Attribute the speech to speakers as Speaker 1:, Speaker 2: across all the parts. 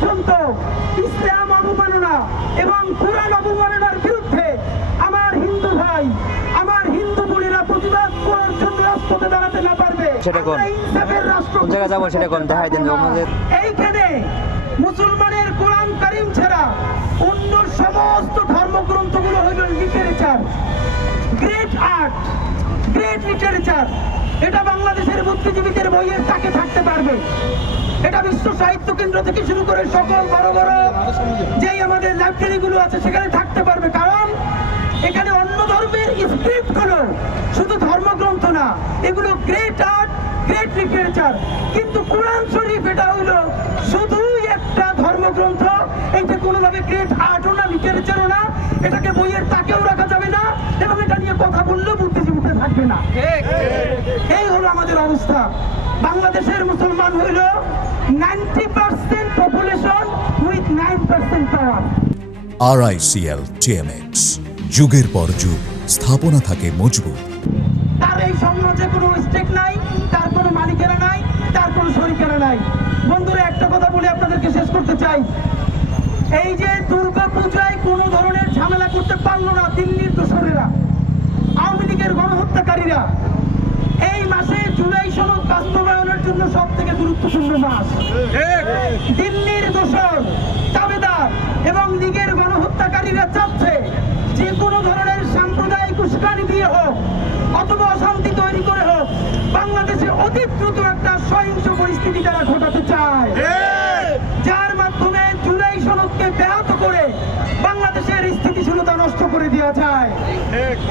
Speaker 1: পর্যন্ত ইসলাম অবমাননা এবং কোরআন অবমাননার বিরুদ্ধে আমার হিন্দু ভাই আমার হিন্দু বোনেরা প্রতিবাদ করার জন্য রাজপথে দাঁড়াতে না পারবে।
Speaker 2: সেটা কোন? কোন জায়গায় যাব সেটা কোন? দেখাই দেন আমাদের-
Speaker 1: এইখানে মুসলমানের কোরআন কারিম ছাড়া অন্য সমস্ত ধর্মগ্রন্থগুলো হইল literature great art great literature এটা বাংলাদেশের বুদ্ধিজীবীদের বইয়ের তাকে থাকতে পারবে। এটা বিশ্ব সাহিত্য কেন্দ্র থেকে শুরু করে সকল বড় বড় যেই আমাদের লাইব্রেরিগুলো আছে সেখানে থাকতে পারবে। কারণ এখানে অন্য ধর্মের স্ক্রিপ্টগুলো শুধু ধর্মগ্রন্থ না এগুলো গ্রেট আর্ট গ্রেট লিটারেচার কিন্তু কোরআন শরীফ এটা হইল শুধুই একটা ধর্মগ্রন্থ। এটা কোনোভাবে গ্রেট আর্টও না লিটারেচারও না। এটাকে বইয়ের তাকেও রাখা যাবে না এবং এটা নিয়ে কথা বললেও বুদ্ধিজীবীতে থাকবে না। এই হলো আমাদের অবস্থা। বাংলাদেশের মুসলমান হইল ninety percent population with nine percent power
Speaker 3: RICL TMX যুগের পর যুগ স্থাপনা থাকে মজবুত।
Speaker 1: তার এই সমাজে কোনো স্টেক নাই তার কোনো মালিকেরা নাই তার কোনো শরিকেরা নাই। বন্ধুরা একটা কথা বলে আপনাদেরকে শেষ করতে চাই। এই যে দুর্গা পূজায় কোনো ধরনের ঝামেলা করতে পারল না দিল্লির দোসরেরা আওয়ামী লীগের গণহত্যাকারীরা এই মাসে জুলাই সনদ বাস্তবায়নের জন্য সব থেকে গুরুত্বপূর্ণ মাস দিল্লির দোসর দাবেদার এবং লীগের গণহত্যাকারীরা চাচ্ছে যে কোনো ধরনের সাম্প্রদায়িক উস্কানি দিয়ে হোক অথবা অশান্তি তৈরি করে হোক বাংলাদেশে অতি দ্রুত একটা সহিংস পরিস্থিতি তারা ঘটাতে চায়। যার মাধ্যমে জুলাই সনদকে ব্যাহত করে বাংলাদেশের স্থিতিশীলতা নষ্ট করে দেওয়া যায়।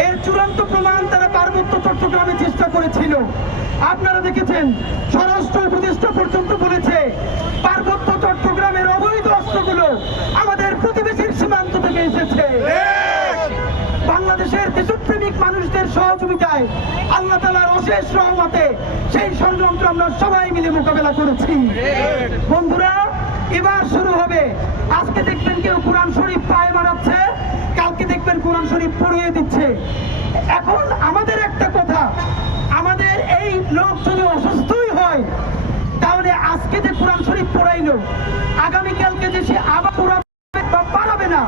Speaker 1: এর চূড়ান্ত প্রমাণ তারা পার্বত্য চট্টগ্রামে করেছিল। আপনারা দেখেছেন, স্বরাষ্ট্র উপদেষ্টা পর্যন্ত বলেছে, পার্বত্য চট্টগ্রামের অবৈধ অস্ত্রগুলো আমাদের প্রতিবেশীর সীমান্ত থেকে এসেছে। বাংলাদেশের দেশপ্রেমিক মানুষদের সহযোগিতায় আল্লাহ তালার অশেষ রহমতে সেই ষড়যন্ত্র আমরা সবাই মিলে মোকাবেলা করেছি। বন্ধুরা, এবার শুরু হবে। আজকে দেখবেন কেউ কোরআন শরীফ পায়ে মারাচ্ছে, কালকে দেখবেন কোরআন শরীফ পড়িয়ে দিচ্ছে। এখন আমাদের একটা কথা লোক যদি অসুস্থই হয়, তাহলে আজকে যে কোরআন শরীফ পড়াইলো আগামীকালকে যে সে আবার বা পারাবে না।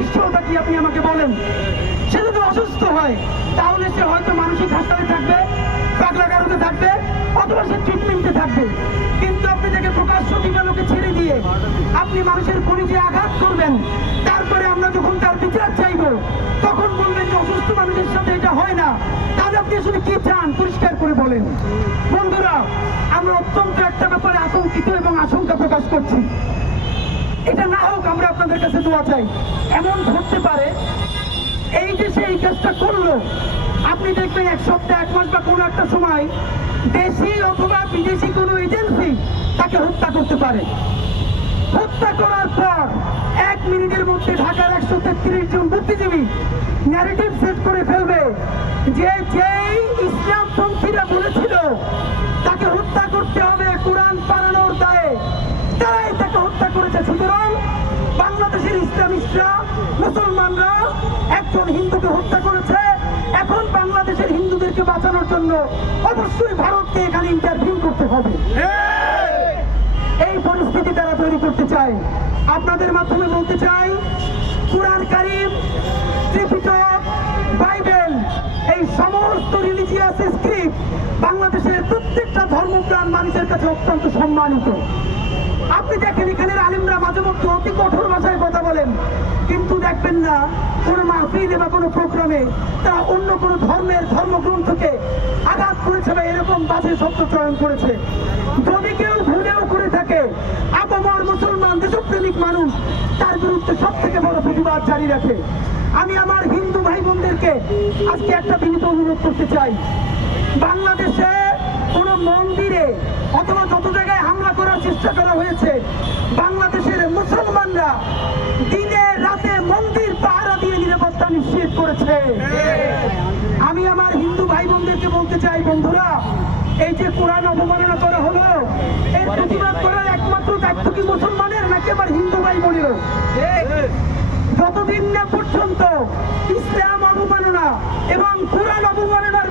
Speaker 1: নিশ্চয়তা কি আপনি আমাকে বলেন? সে যদি অসুস্থ হয়, তাহলে সে হয়তো মানসিক হাসপাতালে থাকবে থাকবে, অথবা সে ট্রিটমেন্টে থাকবে। কিন্তু আপনি তাকে প্রকাশ্য দিবালোকে ছেড়ে দিয়ে আপনি মানুষের পরিচয় আঘাত করবেন, তারপরে আমরা যখন তার বিচার চাইব, তখন বলবেন যে অসুস্থ মানুষের সাথে এটা হয় না। তাহলে আপনি আসলে কি চান পরিষ্কার করে বলেন। বন্ধুরা, আমরা অত্যন্ত একটা ব্যাপারে আতঙ্কিত এবং আশঙ্কা প্রকাশ করছি। এটা না হোক আমরা আপনাদের কাছে দোয়া চাই। এমন ঘটতে পারে, এই যে সে এই কাজটা করল, আপনি দেখবেন এক সপ্তাহ, এক মাস বা কোনো একটা সময় দেশি অথবা বিদেশি কোনো এজেন্সি তাকে হত্যা করতে পারে। হত্যা করার পর এক মিনিটের মধ্যে ঢাকার একশো তেত্রিশ জন বুদ্ধিজীবী ন্যারেটিভ সেট করে ফেলবে যে যেই ইসলামপন্থীরা বলেছিল তাকে হত্যা করতে হবে কোরআন পালানোর দায়ে তারাই তাকে হত্যা করেছে সুতরাং বাংলাদেশের ইসলামিস্টরা মুসলমানরা একজন হিন্দুকে হত্যা করেছে। এখন বাংলাদেশের হিন্দুদেরকে বাঁচানোর জন্য অবশ্যই ভারতকে এখানে ইন্টারভিউ করতে হবে। এই পরিস্থিতি তারা তৈরি করতে চায়। আপনাদের মাধ্যমে বলতে চাই, কুরআন কারিম, ত্রিপিটক, বাইবেল, এই সমস্ত রিলিজিয়াস স্ক্রিপ্ট বাংলাদেশের প্রত্যেকটা ধর্মপ্রাণ মানুষের কাছে অত্যন্ত সম্মানিত। আপনি দেখেন, এখানের আলিমরা মাঝে মধ্যে অতি কঠোর ভাষায় কথা বলেন, কিন্তু দেখবেন না, কোনো মাহফিলে বা কোনো প্রোগ্রামে তারা অন্য কোনো ধর্মের ধর্মগ্রন্থকে আঘাত করেছে বা এরকম বাজে শব্দ চয়ন করেছে। যদি কেউ ভুলেও করে থাকে, আপামর মুসলমান, দেশপ্রেমিক মানুষ, তার বিরুদ্ধে সব থেকে বড় প্রতিবাদ জারি রাখে। আমি আমার হিন্দু ভাই বোনদেরকে আজকে একটা বিনীত অনুরোধ করতে চাই। বাংলাদেশে কোন মন্দিরে অথবা যত জায়গায় হামলা করার চেষ্টা করা হয়েছে, বাংলাদেশের মুসলমানরা দিনে রাতে মন্দির পাহারা দিয়ে নিরাপত্তা নিশ্চিত করেছে। আমি আমার হিন্দু ভাই বোনদেরকে বলতে চাই, বন্ধুরা, এই যে কোরআন অবমাননা করা হলো, এর প্রতিবাদ করার একমাত্র দায়িত্ব কি মুসলমানের নাকি আমার হিন্দু ভাই বোনেরও যতদিন না পর্যন্ত ইসলাম অবমাননা এবং কোরআন অবমাননার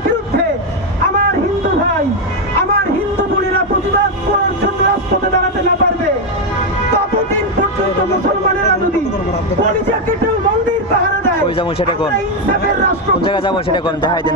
Speaker 1: পারবে ততদিন পর্যন্ত মুসলমানেরা যদি কলিজা কেটেও মন্দির পাহারা দেয়
Speaker 2: কোন? জায়গায় যাব সেটা কোন? দেখাই দেন